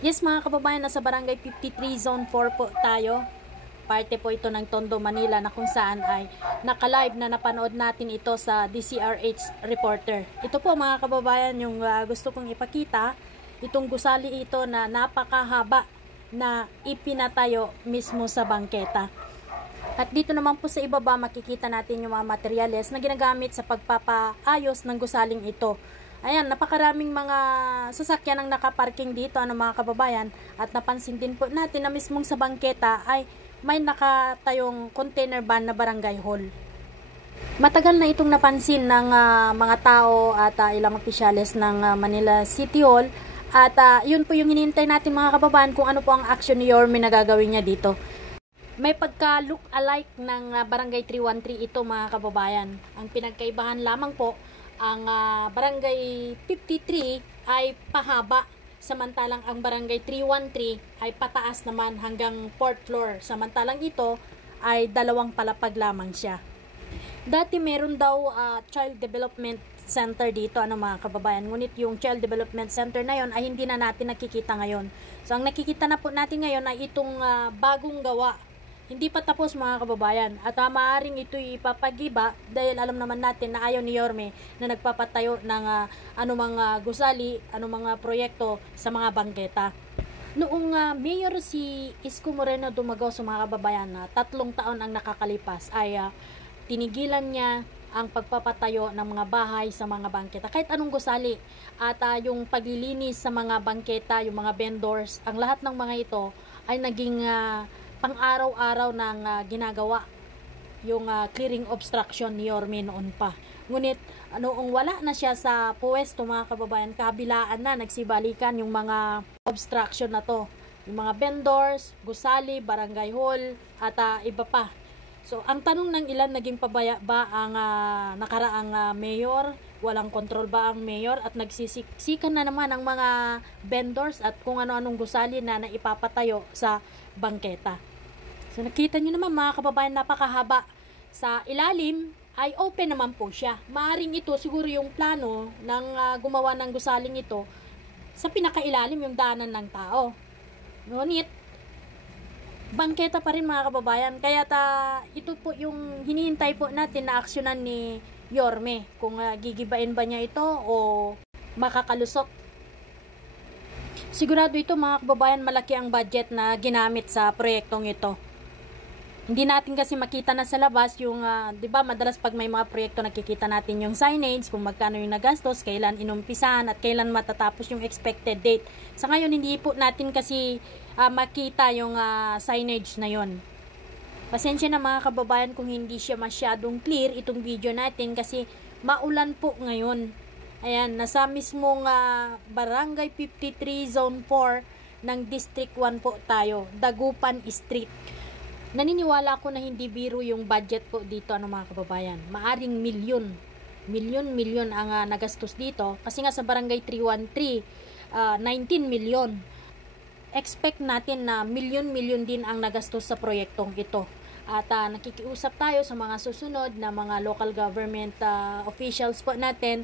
Yes mga kababayan, nasa Barangay 53 Zone 4 po tayo. Parte po ito ng Tondo, Manila na kung saan ay naka-live na napanood natin ito sa DCRH Reporter. Ito po mga kababayan yung gusto kong ipakita. Itong gusali ito na napakahaba na ipinatayo mismo sa bangketa. At dito naman po sa ibaba makikita natin yung mga materyales na ginagamit sa pagpapaayos ng gusaling ito. Ayan, napakaraming mga sasakyan ang nakaparking dito, mga kababayan. At napansin din po natin na mismong sa bangketa ay may nakatayong container van na barangay hall. Matagal na itong napansin ng mga tao at ilang opisyales ng Manila City Hall. At yun po yung hinihintay natin mga kababayan kung ano po ang action ni Yorme na gagawin niya dito. May pagka-look alike ng Barangay 313 ito mga kababayan. Ang pinagkaibahan lamang po, ang Barangay 53 ay pahaba, samantalang ang Barangay 313 ay pataas naman hanggang 4th floor. Samantalang ito ay 2 palapag lamang siya. Dati meron daw Child Development Center dito, mga kababayan. Ngunit yung Child Development Center na yon ay hindi na natin nakikita ngayon. So ang nakikita na po natin ngayon ay itong bagong gawa. Hindi pa tapos mga kababayan at maaaring ito ipapagiba dahil alam naman natin na ayaw ni Yorme na nagpapatayo ng anumang gusali, anumang proyekto sa mga bangketa. Noong mayor si Isko Moreno Dumagaw sa mga kababayan na 3 taon ang nakakalipas ay tinigilan niya ang pagpapatayo ng mga bahay sa mga bangketa kahit anong gusali at yung paglilinis sa mga bangketa, yung mga vendors, ang lahat ng mga ito ay naging pang-araw-araw ng ginagawa yung clearing obstruction ni Yorme noon pa. Ngunit noong wala na siya sa pwesto mga kababayan, kabilaan na nagsibalikan yung mga obstruction na to. Yung mga vendors, gusali, barangay hall at iba pa. So ang tanong ng ilan, naging pabaya ba ang nakaraang mayor? Walang kontrol ba ang mayor? At nagsisiksikan na naman ang mga vendors at kung ano-anong gusali na naipapatayo sa bangketa. So nakita nyo naman mga kababayan, napakahaba. Sa ilalim ay open naman po siya. Maaring ito siguro yung plano ng gumawa ng gusaling ito sa pinakailalim yung daanan ng tao. Ngunit bangketa pa rin mga kababayan. Kaya ito po yung hinihintay po natin na aksyonan ni Yorme. Kung gigibain ba niya ito o makakalusot. Sigurado ito mga kababayan, malaki ang budget na ginamit sa proyektong ito. Hindi natin kasi makita na sa labas yung, di ba, madalas pag may mga proyekto nakikita natin yung signage, kung magkano yung nagastos, kailan inumpisahan at kailan matatapos yung expected date. Sa ngayon, hindi po natin kasi makita yung signage na yon. Pasensya na mga kababayan kung hindi siya masyadong clear itong video natin kasi maulan po ngayon. Ayan, nasa mismong Barangay 53 Zone 4 ng District 1 po tayo, Dagupan Street. Naniniwala ako na hindi biro yung budget po dito, mga kababayan. Maaring milyon ang nagastos dito. Kasi nga sa Barangay 313, 19 milyon. Expect natin na milyon din ang nagastos sa proyektong ito. At nakikiusap tayo sa mga susunod na mga local government officials po natin.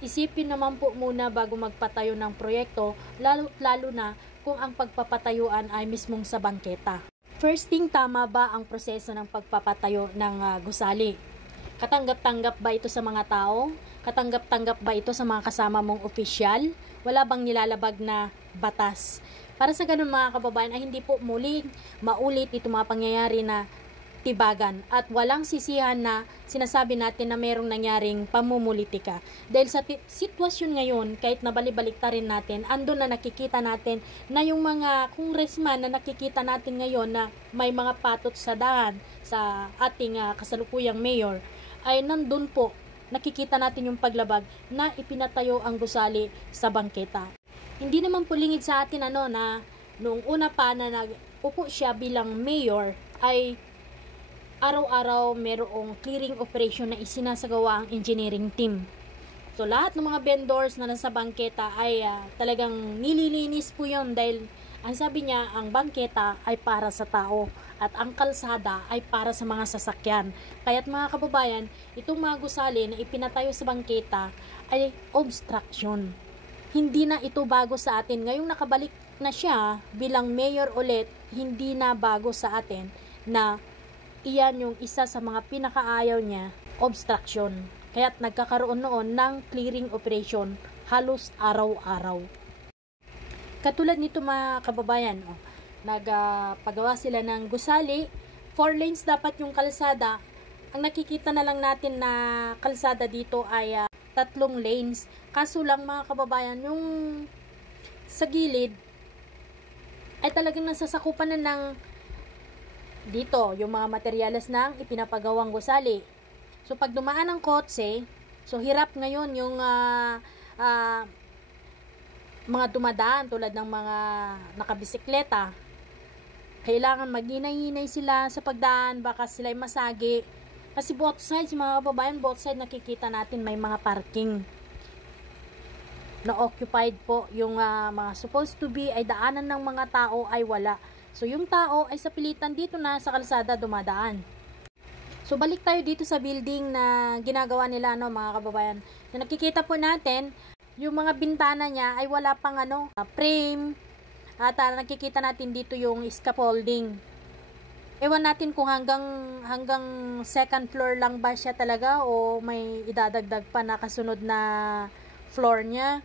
Isipin naman po muna bago magpatayo ng proyekto, lalo na kung ang pagpapatayuan ay mismong sa bangketa. First thing, tama ba ang proseso ng pagpapatayo ng gusali? Katanggap-tanggap ba ito sa mga tao? Katanggap-tanggap ba ito sa mga kasama mong opisyal? Wala bang nilalabag na batas? Para sa ganun mga kababayan ay hindi po maulit ito mga pangyayari na tibagan at walang sisihan na sinasabi natin na merong nangyaring pamumulitika. Dahil sa sitwasyon ngayon, kahit nabalik-rin natin, andun na nakikita natin na yung mga congressman na nakikita natin ngayon na may mga patot sa daan sa ating kasalukuyang mayor, ay nandun po nakikita natin yung paglabag na ipinatayo ang gusali sa bangketa. Hindi naman po lingid sa atin na noong una pa na nag-upo siya bilang mayor ay araw-araw merong clearing operation na isinasagawa ang engineering team. So lahat ng mga vendors na nasa bangketa ay talagang nililinis po yun dahil ang sabi niya, ang bangketa ay para sa tao at ang kalsada ay para sa mga sasakyan. Kaya't mga kababayan, itong mga gusali na ipinatayo sa bangketa ay obstruction. Hindi na ito bago sa atin. Ngayong na siya bilang mayor ulit, hindi na bago sa atin na iyan yung isa sa mga pinakaayaw niya, obstruction. Kaya't nagkakaroon noon ng clearing operation halos araw-araw. Katulad nito mga kababayan, nagpagawa sila ng gusali, 4 lanes dapat yung kalsada. Ang nakikita na lang natin na kalsada dito ay 3 lanes. Kaso lang mga kababayan, yung sa gilid ay talagang nasasakupan na ng dito yung mga materyales ng ipinapagawang gusali. So pag dumaan ang kotse, so hirap ngayon yung mga dumadaan tulad ng mga nakabisikleta. Kailangan maghinay-hinay sila sa pagdaan, baka sila'y masagi. Kasi both sides mga kababayan, both sides nakikita natin may mga parking na occupied po. Yung mga supposed to be ay daanan ng mga tao ay wala. So yung tao ay sa pilitan dito na sa kalsada dumadaan. So balik tayo dito sa building na ginagawa nila mga kababayan. So, nakikita po natin yung mga bintana niya ay wala pang frame. At nakikita natin dito yung scaffolding. Ewan natin kung hanggang second floor lang ba siya talaga o may idadagdag pa na kasunod na floor niya.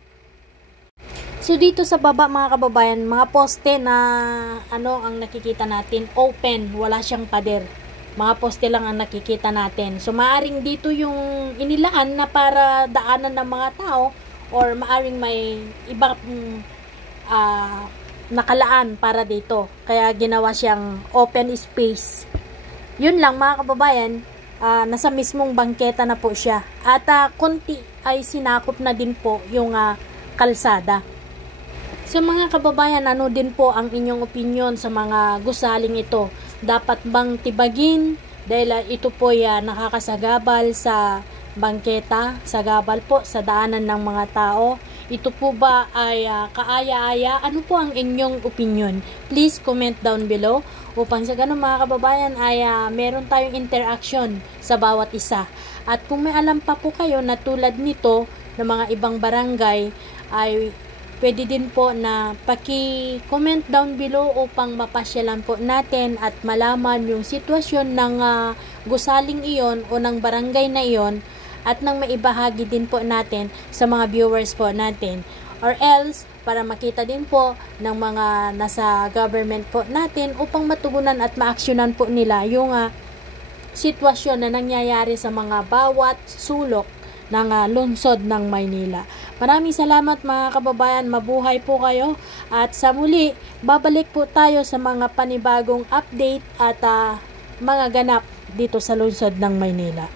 So dito sa baba mga kababayan, mga poste na ang nakikita natin, open, wala siyang pader. Mga poste lang ang nakikita natin. So maaring dito yung inilaan na para daanan ng mga tao or maaring may ibang nakalaan para dito. Kaya ginawa siyang open space. Yun lang mga kababayan, nasa mismong bangketa na po siya. At konti ay sinakop na din po yung kalsada. So mga kababayan, ano din po ang inyong opinion sa mga gusaling ito? Dapat bang tibagin? Dahil ito po nakakasagabal sa bangketa, sagabal po sa daanan ng mga tao. Ito po ba ay kaaya-aya? Ano po ang inyong opinion? Please comment down below upang sa ganun mga kababayan ay meron tayong interaction sa bawat isa. At kung may alam pa po kayo na tulad nito ng mga ibang barangay ay pwede din po na paki-comment down below upang mapasyalan po natin at malaman yung sitwasyon ng gusaling iyon o ng barangay na iyon at nang maibahagi din po natin sa mga viewers po natin. Or else, para makita din po ng mga nasa government po natin upang matugunan at maaksyonan po nila yung sitwasyon na nangyayari sa mga bawat sulok ng lungsod ng Maynila. Maraming salamat mga kababayan, mabuhay po kayo at sa muli, babalik po tayo sa mga panibagong update at mga ganap dito sa lungsod ng Maynila.